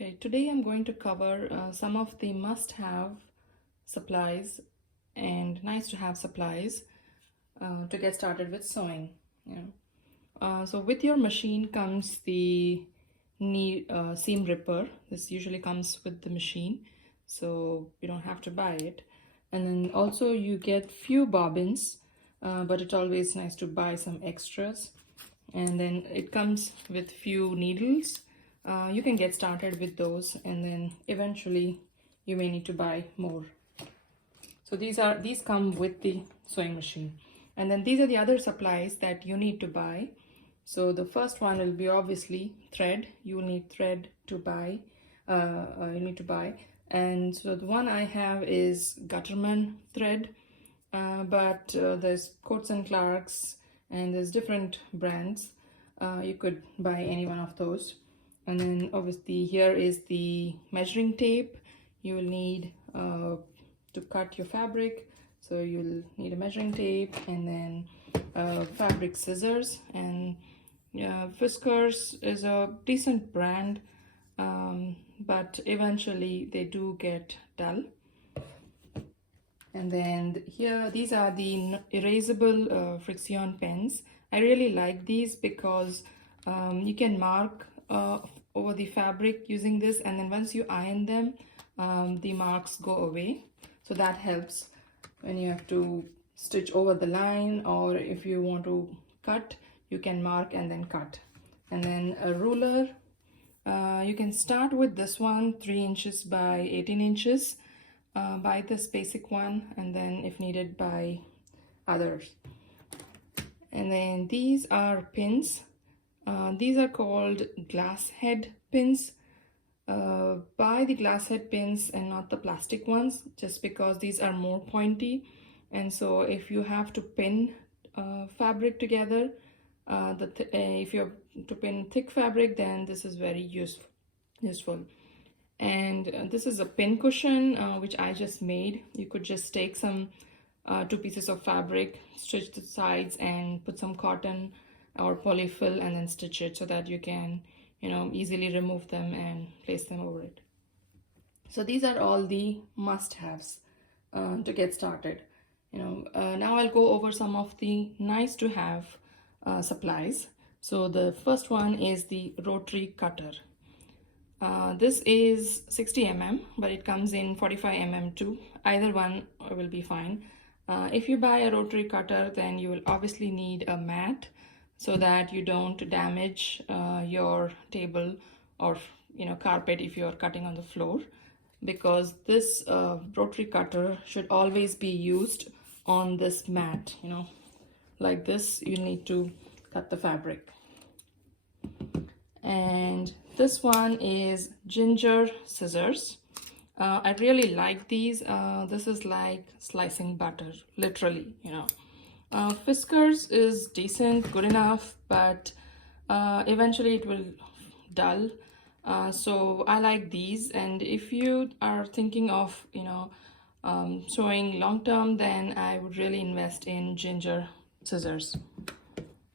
Okay, today I'm going to cover some of the must-have supplies and nice to have supplies to get started with sewing. So with your machine comes the seam ripper. This usually comes with the machine, so you don't have to buy it. And then also you get few bobbins, but it's always nice to buy some extras. And then it comes with few needles. You can get started with those, and then eventually you may need to buy more. So these come with the sewing machine. And then these are the other supplies that you need to buy. So the first one will be obviously thread. You will need thread to buy. You need to buy. And so the one I have is Gutterman thread, but there's Coats and Clarks, and there's different brands. You could buy any one of those. And then obviously here is the measuring tape. You will need to cut your fabric, so you'll need a measuring tape, and then fabric scissors. And Fiskars is a decent brand, but eventually they do get dull. And then here, these are the erasable Frixion pens. I really like these because you can mark over the fabric using this, and then once you iron them, the marks go away. So that helps when you have to stitch over the line, or if you want to cut, you can mark and then cut. And then a ruler, you can start with this one, 3 inches by 18 inches. Buy this basic one, and then if needed buy others. And then these are pins. These are called glass head pins. Buy the glass head pins and not the plastic ones, just because these are more pointy, and so if you have to pin fabric together, if you have to pin thick fabric, then this is very useful. And this is a pin cushion which I just made. You could just take some 2 pieces of fabric, stitch the sides, and put some cotton or polyfill, and then stitch it so that you can easily remove them and place them over it. So these are all the must-haves to get started. Now I'll go over some of the nice to have supplies. So the first one is the rotary cutter. This is 60 mm, but it comes in 45 mm too. Either one will be fine. If you buy a rotary cutter, then you will obviously need a mat so that you don't damage your table or carpet if you're cutting on the floor, because this rotary cutter should always be used on this mat. Like this, you need to cut the fabric. And this one is ginger scissors. I really like these. This is like slicing butter, literally. Fiskars is decent, good enough, but eventually it will dull. So I like these. And if you are thinking of sewing long term, then I would really invest in ginger scissors.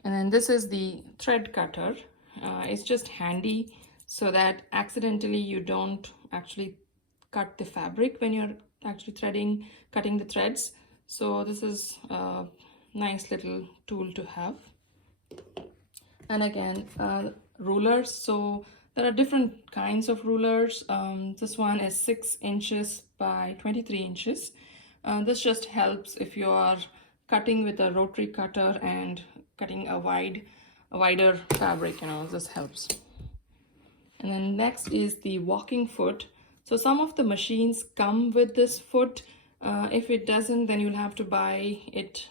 And then this is the thread cutter. It's just handy so that accidentally you don't actually cut the fabric when you're actually cutting the threads. So this is a nice little tool to have. And again, rulers. So there are different kinds of rulers. This one is 6 inches by 23 inches. This just helps if you are cutting with a rotary cutter and cutting a wider fabric. This helps. And then next is the walking foot. So some of the machines come with this foot. If it doesn't, then you'll have to buy it,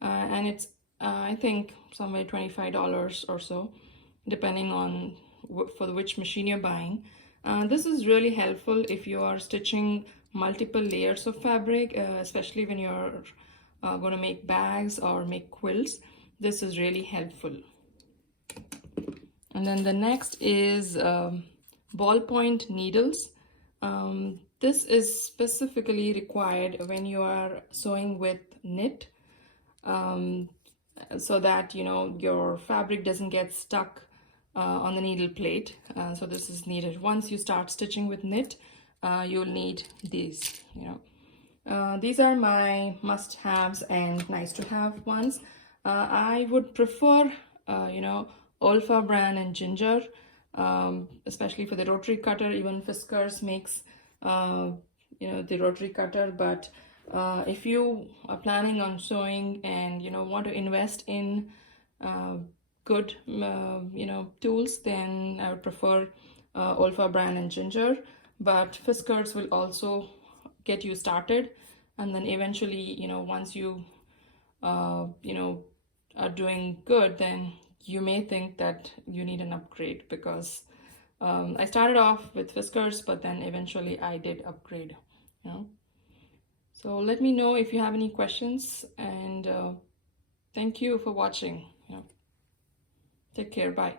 and it's I think somewhere $25 or so, depending on for which machine you're buying. This is really helpful if you are stitching multiple layers of fabric, especially when you're going to make bags or make quilts. This is really helpful. And then the next is ballpoint needles. This is specifically required when you are sewing with knit, so that your fabric doesn't get stuck on the needle plate. So this is needed. Once you start stitching with knit, you'll need these, these are my must-haves and nice-to-have ones. I would prefer, Olfa brand and Ginger, especially for the rotary cutter. Even Fiskars makes, the rotary cutter. But if you are planning on sewing and, want to invest in good, tools, then I would prefer Olfa brand and Ginger. But Fiskars will also get you started, and then eventually, once you are doing good, then you may think that you need an upgrade, because I started off with Fiskars, but then eventually I did upgrade. So let me know if you have any questions, and thank you for watching. Take care. Bye.